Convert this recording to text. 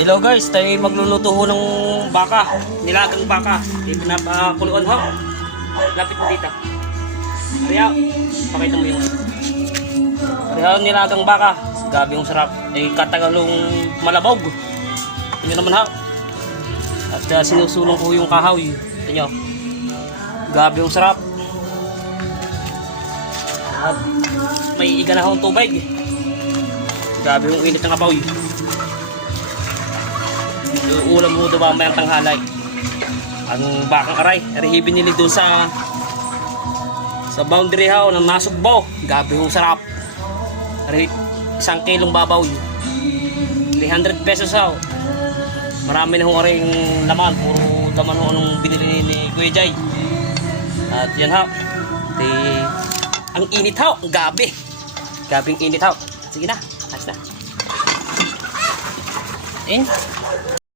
Hello guys, tayo magluluto ho ng baka, nilagang baka. Pinapakuluan ho. Lapit mo dito. Ariyaw, pakita mo yung Ariyaw, nilagang baka. Gabi yung sarap. Katagalong malabog. Ito naman ho. At sinusulong ko yung kahoy. Ito nyo. Gabi yung sarap. At may iga na akong tubig. Gabi yung init ng apoy. Ulam mo doon mamayang tanghalay. Ang bakang aray, arihibin nila doon sa boundary ho ng Nasugbo. Gabi yung sarap. Ari, 1 kilong babaw. 300 pesos ho. Marami na hong aring laman. Puro laman ho nung binili ni Kuya Jay. At yan ho. Ang init ho. Ang gabi. Gabing init ho. Sige na. Ayos na.